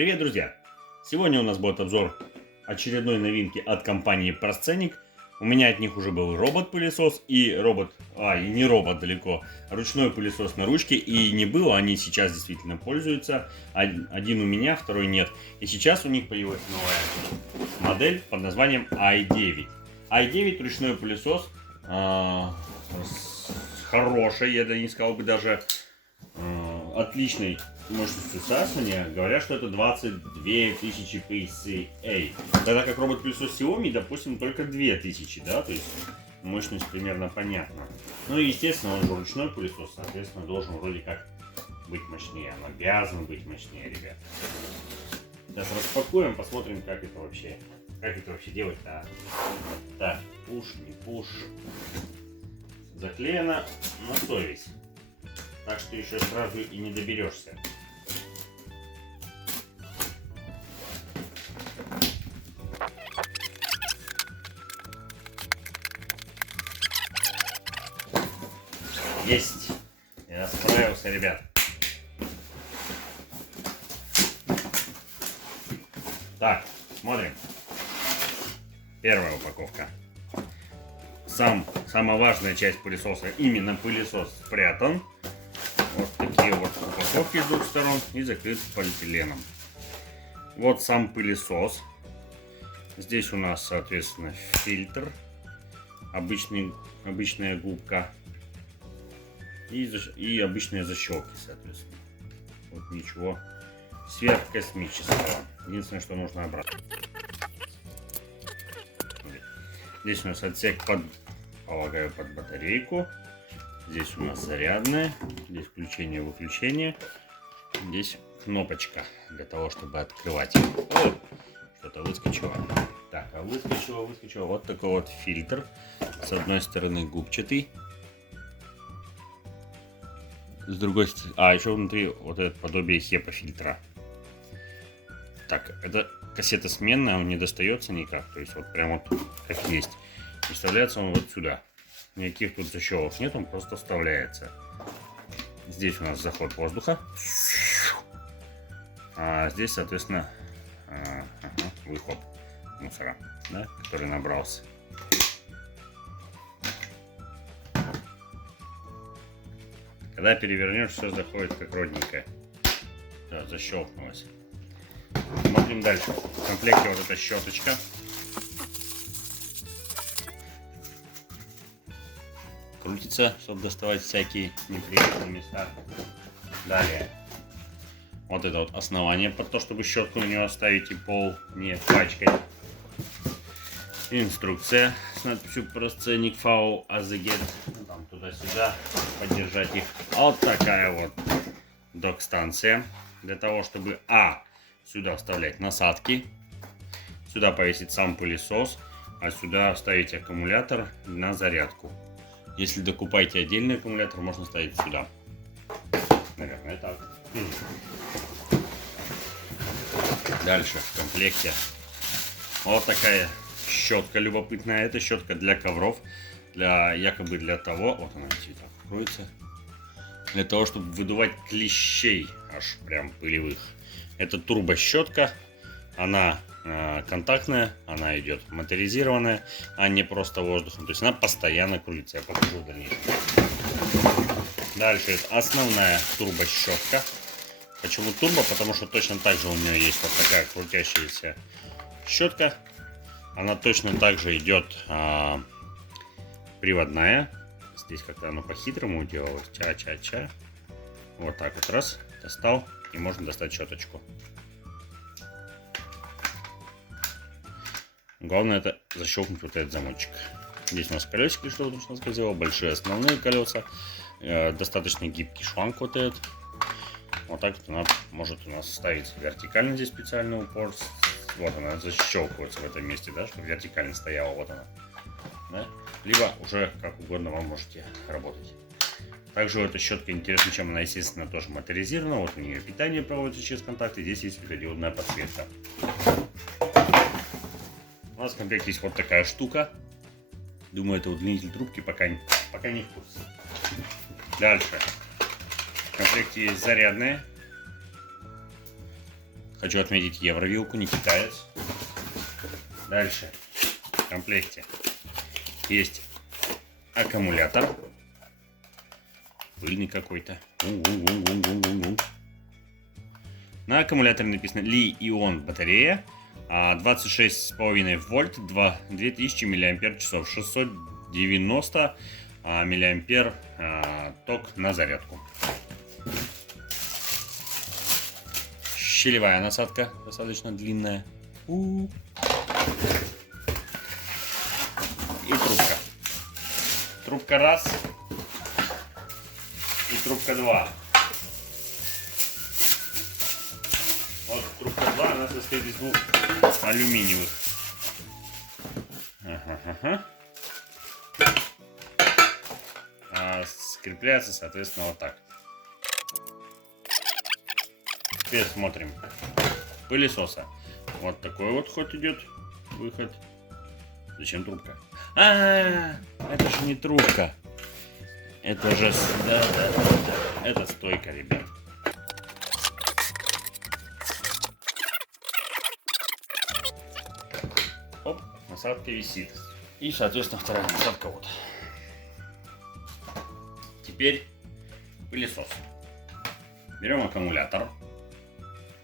Привет, друзья! Сегодня у нас будет обзор очередной новинки от компании Proscenic. У меня от них уже был робот-пылесос и не робот далеко, ручной пылесос на ручке. И не было, они сейчас действительно пользуются. Один у меня, второй нет. И сейчас у них появилась новая модель под названием i9. i9 ручной пылесос хороший, я не сказал бы даже отличной мощностью всасывания. Говорят, что это 22 тысячи PSA. Тогда как робот-пылесос Xiaomi, допустим, только 2000, да, то есть мощность примерно понятна. Ну и естественно, он же ручной пылесос, соответственно, должен вроде как быть мощнее. Он обязан быть мощнее, ребят. Сейчас распакуем, посмотрим, как это вообще делать-то. Так, пуш, не пуш. Заклеено на совесть. Так что еще сразу и не доберешься. Есть! Я справился, ребят. Так, смотрим. Первая упаковка. Самая важная часть пылесоса, именно пылесос, спрятан. Вот такие вот упаковки с двух сторон и закрыт полиэтиленом. Вот сам пылесос. Здесь у нас, соответственно, фильтр, обычная губка и обычные защелки, соответственно. Вот ничего сверхкосмического. Единственное, что нужно обратно. Здесь у нас отсек полагаю, под батарейку. Здесь у нас зарядная, здесь включение-выключение, здесь кнопочка для того, чтобы открывать. О, что-то выскочило. Так, а выскочило вот такой вот фильтр. С одной стороны губчатый, с другой стороны, еще внутри вот это подобие HEPA фильтра. Так, это кассета сменная, он не достается никак, то есть вот прям вот как есть. И вставляется он вот сюда. Никаких тут защелок нет, он просто вставляется. Здесь у нас заход воздуха. А здесь, соответственно, выход мусора, да, который набрался. Когда перевернешь, все заходит как родненькое. Да, защелкнулось. Смотрим дальше. В комплекте вот эта щеточка. Крутится, чтобы доставать всякие неприятные места. Далее. Вот это вот основание под то, чтобы щетку на нее оставить и пол не пачкать. Инструкция с надписью Proscenic FAO AZGET. Там туда-сюда поддержать их. А вот такая вот док-станция. Для того, чтобы сюда вставлять насадки. Сюда повесить сам пылесос. А сюда вставить аккумулятор на зарядку. Если докупаете отдельный аккумулятор, можно ставить сюда. Наверное, так. Дальше в комплекте вот такая щетка любопытная. Это щетка для ковров. Якобы для того, вот она цвета откроется. Для того, чтобы выдувать клещей, аж прям пылевых. Это турбощетка. Она контактная, она идет моторизированная, а не просто воздухом. То есть она постоянно крутится. Я покажу в дальнейшем. Дальше это основная турбощетка. Почему турбо? Потому что точно так же у нее есть вот такая крутящаяся щетка. Она точно так же идет приводная. Здесь как-то оно по-хитрому делалось. Ча-ча-ча. Вот так вот раз, достал, и можно достать щеточку. Главное это защелкнуть вот этот замочек. Здесь у нас колесики, что я уже сказал, большие основные колеса, достаточно гибкий шланг вот этот. Вот так вот она может у нас ставиться вертикально, здесь специальный упор. Вот она защелкивается в этом месте, да, чтобы вертикально стояла, вот она. Да? Либо уже как угодно вам можете работать. Также эта щетка интересна, чем она, естественно, тоже моторизирована. Вот у нее питание проводится через контакты, здесь есть светодиодная подсветка. У нас в комплекте есть вот такая штука. Думаю, это удлинитель трубки, пока не в курсе. Дальше. В комплекте есть зарядная. Хочу отметить евровилку, не китаец. Дальше в комплекте есть аккумулятор. Пыльный какой-то. На аккумуляторе написано Li-ion батарея. 26,5 вольт, 2000 мАч, 690 мА ток на зарядку. Щелевая насадка, достаточно длинная. И трубка. Трубка раз. И трубка 2. Вот трубка 2, она состоит из двух алюминиевых. Скрепляется, соответственно, вот так. Теперь смотрим. Пылесоса. Вот такой вот ход идет. Выход. Зачем трубка? Это же не трубка. Это же... Да. Это стойка, ребят. Оп, насадка висит. И, соответственно, вторая насадка вот. Теперь пылесос. Берем аккумулятор.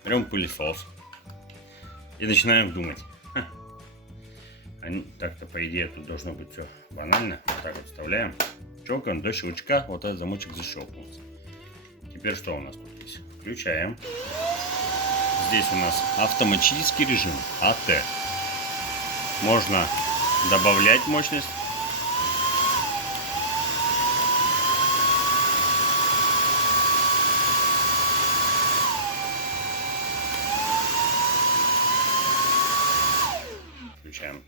Берем пылесос. И начинаем думать. Так-то, по идее, тут должно быть все банально. Вот так вот вставляем. Щелкаем до щелчка. Вот этот замочек защелкнулся. Теперь что у нас тут есть? Включаем. Здесь у нас автоматический режим АТ. Можно добавлять мощность. Включаем.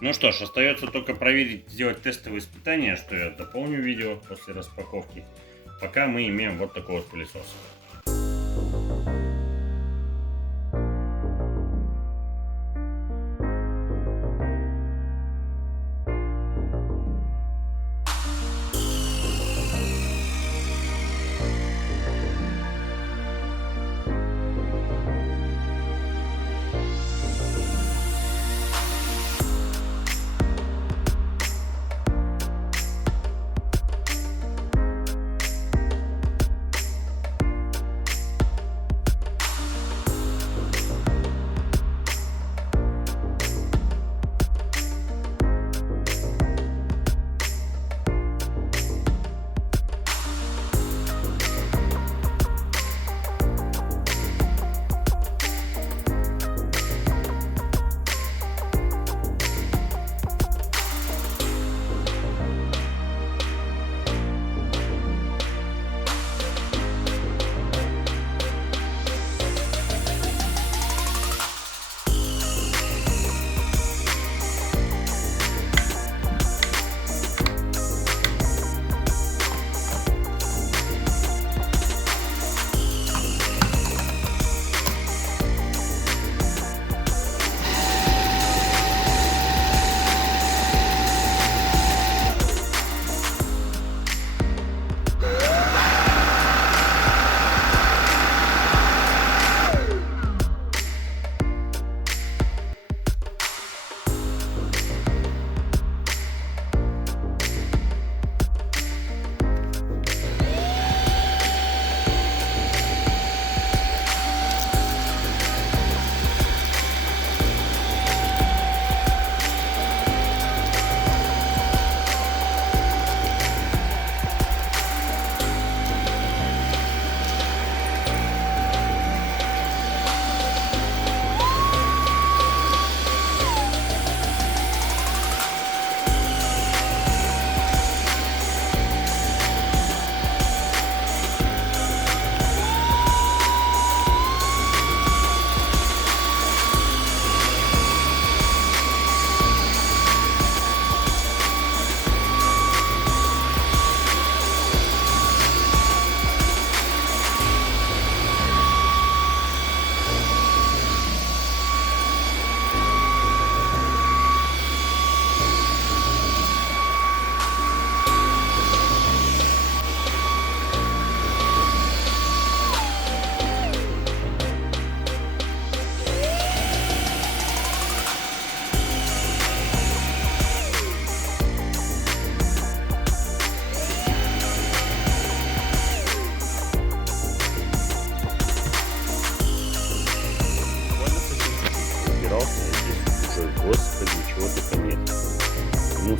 Ну что ж, остается только проверить, сделать тестовые испытания, что я дополню видео после распаковки. Пока мы имеем вот такой вот пылесос.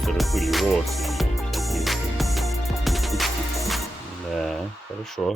мусор и пыль, волосы и всякие кучки. Да, хорошо.